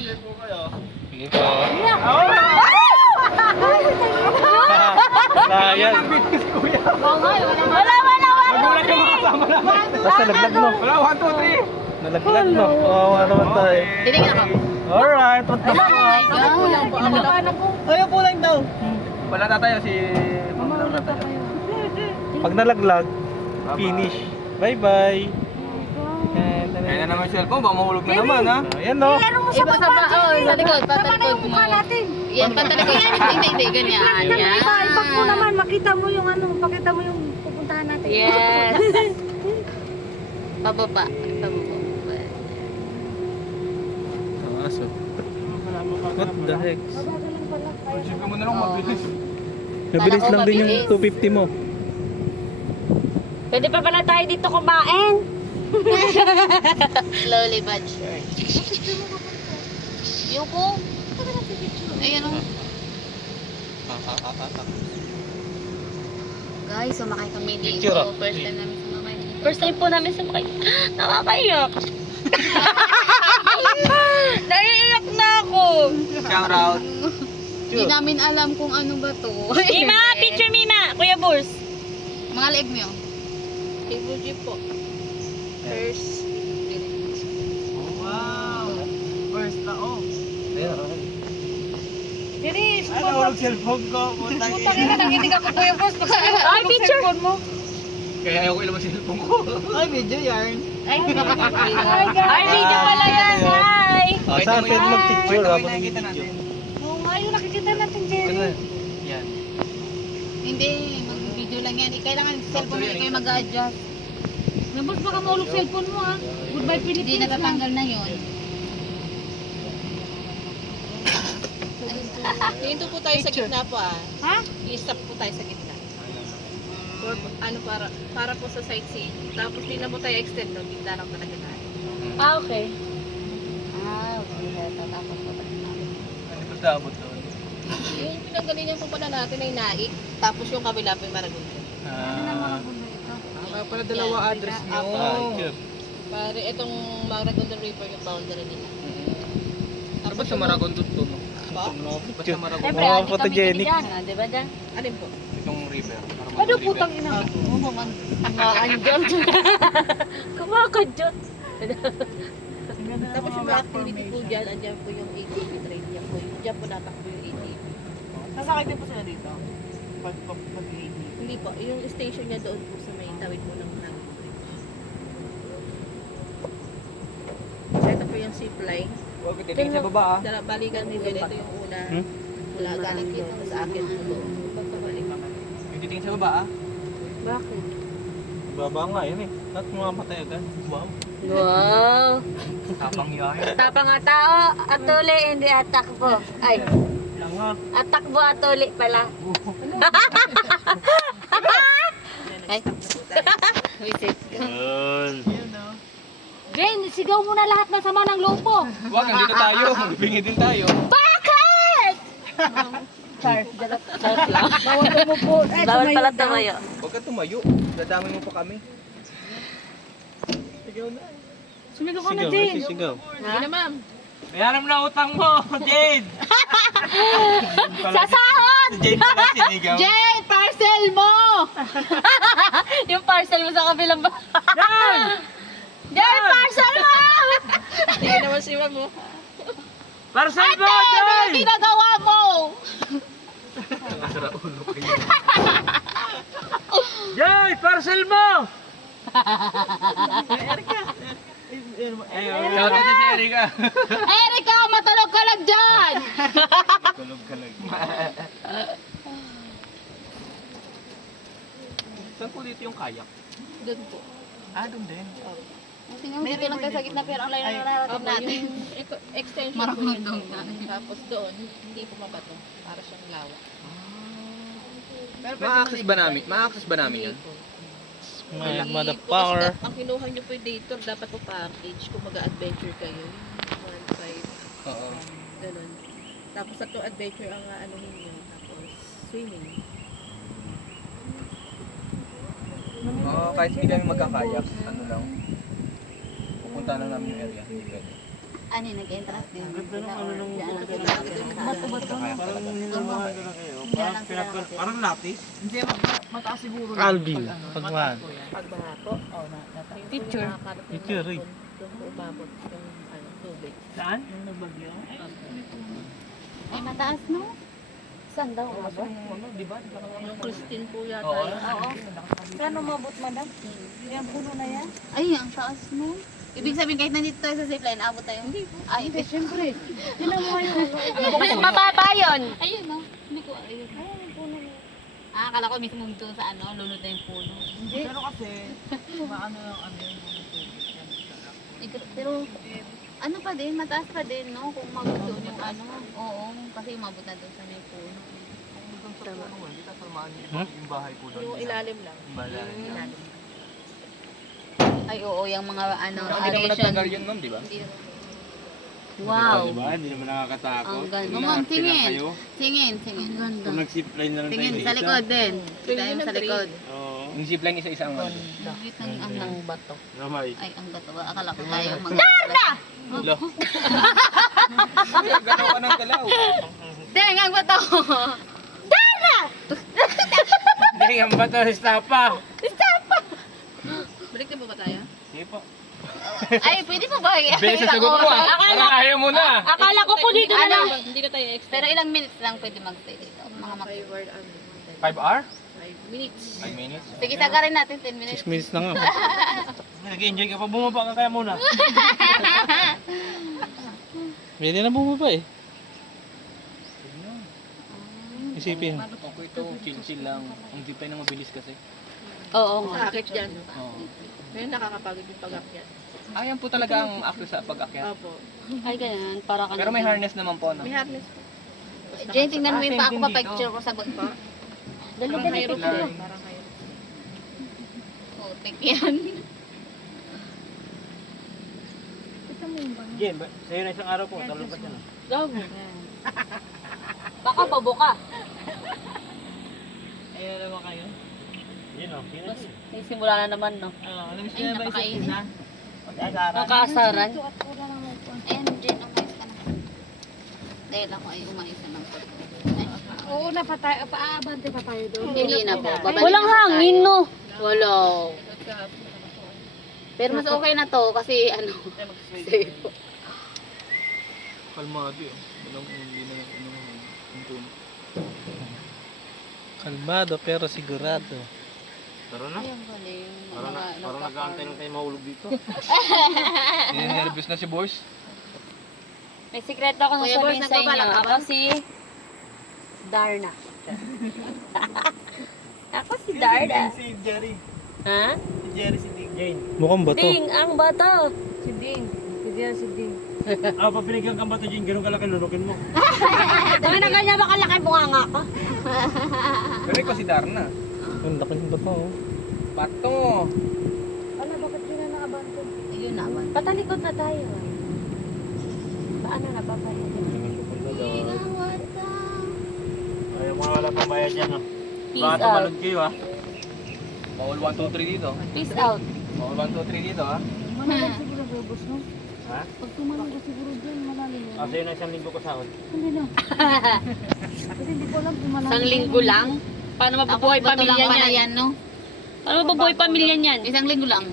Sige po. Sayang. Wala. Magulat yung mga kasama namin. Basta nalaglag no. Wala, 1, 2, 3. Nalaglag no. Kawawa naman tayo. Titingin ako. Alright, what the fuck? Ayaw kulang daw. Wala na tayo si... Pag nalaglag, finish. Bye-bye. Kaya na naman yung cellphone, baka mahulog na naman ha. Ayan no. Iba sa sa likod, patalikod mo. Yan, patalikod. Hindi, ganyan. Yan. Ipag mo naman, makita mo yung ano, pakita mo yung pupuntahan natin. Yes. Pababa. Aso. What the heck? Sige mo na lang mabilis. Nabilis lang din yung 250 mo. Pwede pa pala tayo dito kumain. Slowly but sure. Yuko. Ayan o. Guys, sumakay kami dito. Picture, ah. First time namin sumakay dito. First time po namin sumakay. Nakakaiyak. Naiiyak na ako. Shout out. Hindi namin alam kung ano ba to. Mima, picture Mima. Kuya Burs. Mga leeg mo. Ibuji po. First. Wow. First na Diris. Ay, nahulog cellphone ko. Putang ina. Nanginig ako Kuya Burs. Ay, picture. Kaya ayaw ko ilabas cellphone ko. Ay, medyo yarn. Ay, video pala yan. Hi. Saan pwede mag-picture habang nakikita video? natin. Oo nga, yung nakikita natin, Jerry. Yan. Hindi, mag-video lang yan. Kailangan cellphone mo kayo mag-adjust. Nabos baka maulog cellphone mo ha. Goodbye Hindi Philippines. natatanggal na yun. Dito po tayo sa gitna po ah. Ha? I-stop po tayo sa gitna. For, ano para po sa sightseeing. Tapos di na po tayo extend no, gitna lang talaga tayo. Ah, okay. Tapos po Ano ba dapat doon? Yung pinanggalingan po pala natin ay Naik, tapos yung kabila po yung Maragondon. Pala dalawa address nyo. Pare, itong Maragondon River yung boundary nila. Ano ba sa Maragondon to? No? Po? Ba't sa Maragondon? Siyempre, Mga adi kami photogenic. dyan, di ba dyan? Alin po? Itong river. Ano putang ina? Kumakadjot. Kumakadjot. Tapos yung mga activity po dyan, andyan po yung ATV train. Dyan po natakbo yung ATV. Sasakay din po sila dito? Pag-AD. Hindi po, yung station niya doon po sa may tawid po ng Maragondon Bridge. Ito po yung zipline. Huwag titingin sa baba ah. Balikan nila, ito yung una. Wala galing dito sa akin po doon. Pagpabalik ka kami. Yung titingin sa baba ah. Bakit? Baba nga yun eh. At mga patay agad. Wow. Wow. Tapang yan. Tapang nga tao, atuli, hindi atakbo. Ay, Lang ha. atakbo atuli pala. Ay. Visit. Yun. Jane, sigaw mo na lahat ng sama ng loob mo. Huwag, andito tayo. Magbibingi din tayo. Bakit? Bawal tumupo. Bawal pala tumayo. Huwag ka tumayo. Dadamay mo pa kami. Sigaw na. Sumigaw ka na, Sigaw, Jane. sigaw. Sige na ma'am. Bayaran mo na utang mo, Jade! Sa sahod! Jade pala sinigaw. Jay, parcel mo! Yung parcel mo sa kabilang ba? Jane, parcel mo! Sige naman si ma'am mo. Parcel mo, Ano Jade! ginagawa mo? Nakasara ulo kayo. Jade, parcel mo! Shout out si Erika. Erika, matulog ka lang dyan! Kulog ka lang. Saan po dito yung kayak? Doon po. Ah, doon din. Tingnan mo, dito lang tayo sa gitna pero ang layo na natin Opo, natin. yung extension po Maragondon yun. na. Tapos doon, hindi po mabato. Para siyang lawa. Pero Ma-access ba namin? Ma-access ba namin yun? My Hindi mother po, power. kasi ang kinuha nyo po yung day tour, dapat po package kung mag-adventure kayo. 1.5, Oo. ganun. Tapos sa to adventure ang anuhin nyo, tapos swimming. Oo, kahit hindi kami magkakayak, ano lang. Pupunta lang namin yung area. Hindi pwede. Ano yung nag-entrance din? Ganda ng ano nung Diyan lang sila. Bato-bato. Parang yung mga gano'n kayo. Parang pinapal- parang lapis. Hindi, mataas siguro. Alvin. Pagman. Pagbaha po. Oh, Picture. Picture eh. Umabot yung tubig. Saan? Nung nagbagyo. Ay, mataas no? Saan daw? Ano, di ba? Yung Christine po yata. Oo. Oo. Kano mabot, madam? Yung puno na yan? Ay, ang taas no? Ibig sabihin kahit nandito tayo sa zipline, abot tayo. Ay, hindi. Siyempre. Tinan mo yun. Mas mababa yun. Ayun no? Hindi ko, ayun. Akala ko mismo doon sa ano, lunod na yung puno. Pero kasi, maano lang ano yung mga tubig. Pero, ano pa din, mataas pa din, no? Kung mabot doon yung ano. Oo, kasi umabot na doon sa may puno. Hindi tasamaan Hmm? yung bahay po doon. Yung ilalim lang. Balay. Ay, oo, yung mga ano, Hindi naman aeration. nagtagal yun, ma'am, di ba? Hindi. Wow. Diba? Hindi naman nakakatakot. Ang ganda. Diba? Ma'am, tingin. Kayo. Tingin. Ang ganda. Kung nag-zipline na lang tayo Tingin, isa. sa likod din. Kita yung sa likod. Oo. Yung zipline isa-isa ang ano. Bakit ang bato. Gamay. ay, ang gato ba? Akala ko tayo mag- Lo. Ganaw ka ng kalaw. Deng, ang bato! Hindi, ang bato, estapa. Balik na po ba tayo? Sige po. Ay, pwede mo ba? Bilis sa sagot mo ah. Parang ayaw mo na. Akala ko po dito na lang. Hindi na tayo extra. Pero ilang minutes lang pwede mag-stay dito. Mga mag- 5 word ano. 5 hour? 5 minutes. 5 minutes. Sige, sagarin natin 10 minutes. 6 minutes na nga. Nag-enjoy ka pa, bumaba ka kaya muna. Pwede na bumaba eh. Isipin. Okay ito, chill-chill lang. Ang di pa na mabilis kasi. Oo. Sakit dyan. Oo. Ngayon nakakapagod yung pag-akyat. Ayan po talaga ang acto sa pag-akyat. Opo. Ay, ganyan. Para ka Pero may harness naman po, no? May harness po. Jen, tingnan mo yung pa ako Same din pa-picture ko sa bagpa. Dali, Parang dali, mayroon picture. po. Parang mayroon. Putik yan. Jen, sa'yo na isang araw po, talo pa dyan. Gago. Baka babo ka. Ayan naman kayo. Yun o, pinag May simula na naman, no? Namiss Ay, napakainit. Nakaasaran. Ayan, Jen, umayos ka na. Dahil ako ay umayos na ng pagkakas. Oo, paabante pa tayo doon. Hindi na po. babalik Walang na tayo. hangin, no? Wala. Pero mas okay na to kasi ano. safe. Kalmado yun. Walang hindi na yung puno. Kalmado pero sigurado. Tara na. Ayun pala yung Parang mga nag-aantay lang tayo mahulog dito. Nervous na si boss. May sikreto ako Kuya sasabihin Boss, sa inyo. nagbabalak ka ba? Ako si Darna. Ako si Darna. Si Jerry. Ha? Si Jerry, si Ding. Jane. Mukhang bato. Ding, ang bato. Si Ding. Si Ding. Ah, pag binigyan kang bato Jane, ganun kalaki lunukin mo. Dami na ganyan baka laki bunganga ka. Pero ikaw si Darna. Ang laki ng bato. oh. Pato. Ano, bakit yun na nakabanto? Ayun naman. Patalikod na tayo. Paano na papayag? Ayaw mga wala pang bayad yan. Oh. Peace Baka out. tumalog kayo ha. Bawal 1, 2, 3 dito. Peace out. Bawal 1, 2, 3 dito ha. Siguro bubos, no? Ha? Pag tumalong ka siguro dyan, malalim. Ah, sa'yo na isang linggo ko sahod. Hindi na. Kasi hindi ko alam kung malalim. Isang linggo lang. Paano Tapos mabubuhay bato pamilya lang pala niyan? yan, no? Paano mabubuhay pamilya niyan? Isang linggo lang.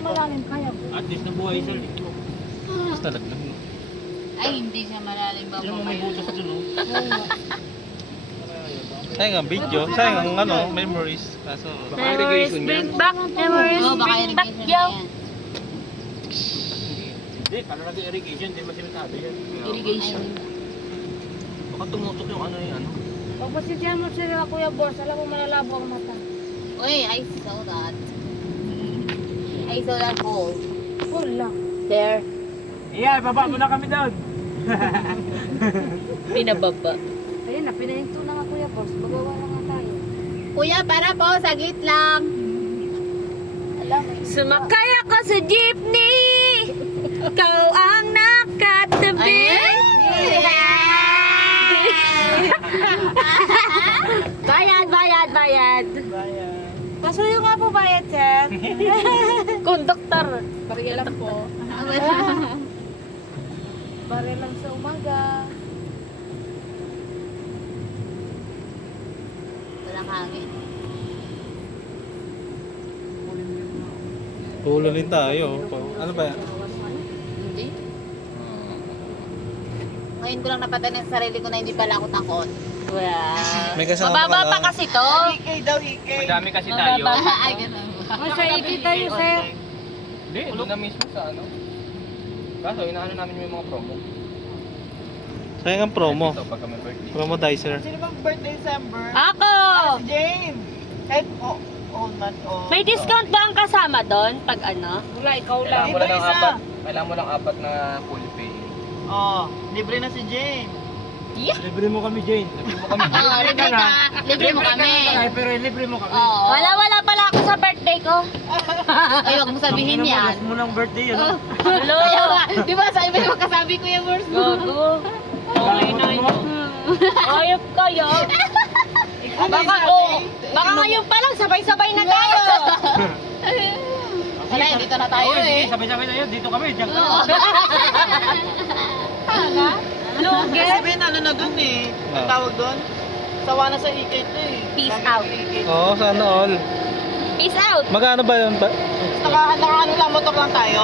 Malalim kaya po. At least nabuhay isang linggo. Mas talaga. Ay, hindi siya malalim ba? Alam mo may butas dun oh. Sayang ang video, sayang ang ano, memories. Kaso, Baka irrigation yan. back memories. Oo, baka Bring back irrigation na yo. yan. hindi, paano natin irrigation, hindi mo sinasabi yan. Irrigation. Baka tumutok yung ano yung ano. Pagpasisya mo sila, Kuya Boss, alam mo malalabo ang mata. Uy, I saw that. I saw that hole. Full lang. There. Iya, baba mo na kami doon. Pinababa. Ayun na, pinahinto na nga Kuya Boss. Magawa na nga tayo. Kuya, para po, saglit lang. Sumakay ako sa jeepney. Ikaw ang nakatabi. Bayad. Pasuyo nga po bayad, sir. Konduktor. Bariya lang po. Bare lang sa umaga. Walang hangin. Tululin tayo. Ano ba yan? Hindi. Ngayon ko lang napatanin sa sarili ko na hindi pala ako takot. Wow. May kasama Mababa ka pa lang. kasi to. Hikay daw, hikay. Madami kasi tayo. Mababa. Ay, ganun. Masa ikita tayo, sir. Hindi, doon na mismo sa ano. Kaso, inaano namin yung mga promo. Sayang ang promo. Ito, pagka may birthday. Promodizer. Sino bang birthday December? Ako! Si James. Kahit all month all. May discount ba ang kasama doon pag ano? Wala, ikaw lang. Kailangan mo lang Libre ng isa. apat. Kailangan mo lang apat na full pay. Oh, libre na si James. Libre mo kami, Jane. Sabi mo kami, Oo, libre ka. Libre mo kami. Pero libre mo kami. Oo. Wala pala ako sa birthday ko. Ay, huwag mo sabihin yan. mo ng birthday, ano? Hello! Ayaw nga. Di ba sabi mo kasabi ko yung worst mo? Gago. Okay na yun. Ayop kayo. Baka ngayon pa lang sabay-sabay na tayo. Wala, dito na tayo eh. Sabay-sabay tayo. Dito kami. Diyan ka. Lugi. Sabihin ano na dun eh. Ang tawag dun? Sawa na sa hikay to eh. Peace Lagi out. hikay. Oo, sana all. Peace out. Magkano ba yun? Naka ano lang, motor lang tayo?